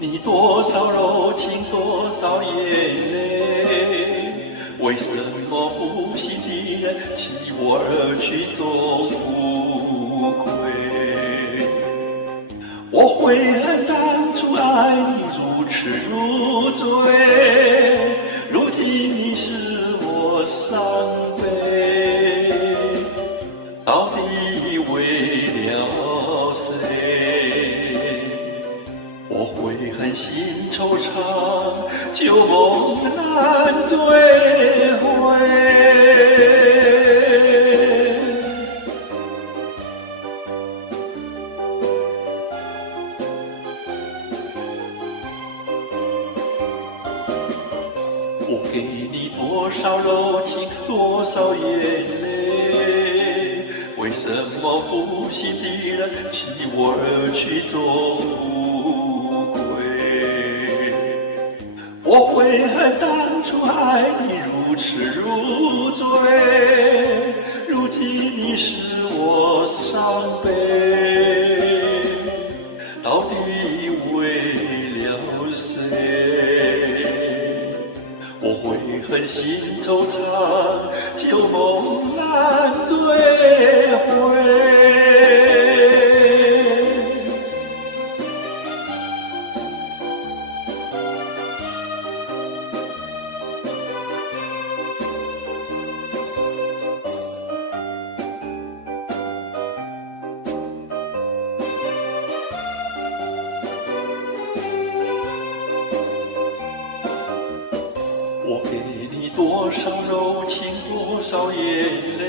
你多少柔情，多少眼泪，为什么负心的人弃我而去总不归？我悔恨当初爱你如痴如醉，如今你使我伤悲，到底为了谁？我悔恨心惆怅，旧梦难追回。我给你多少柔情，多少眼泪，为什么负心的人弃我而去总不归？我悔恨当初爱你如痴如醉，如今你使我伤悲，到底为了谁？我悔恨心惆怅，旧梦难追回。我给你多少柔情，多少眼泪，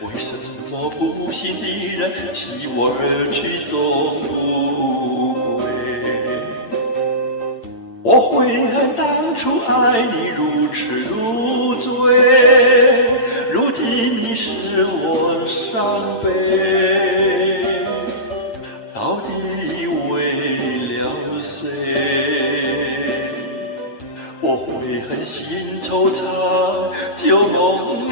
为什么负心的人弃我而去总不归？我悔恨当初爱你如痴如醉，如今你使我伤悲，到底为了谁？我悔恨心惆怅，旧梦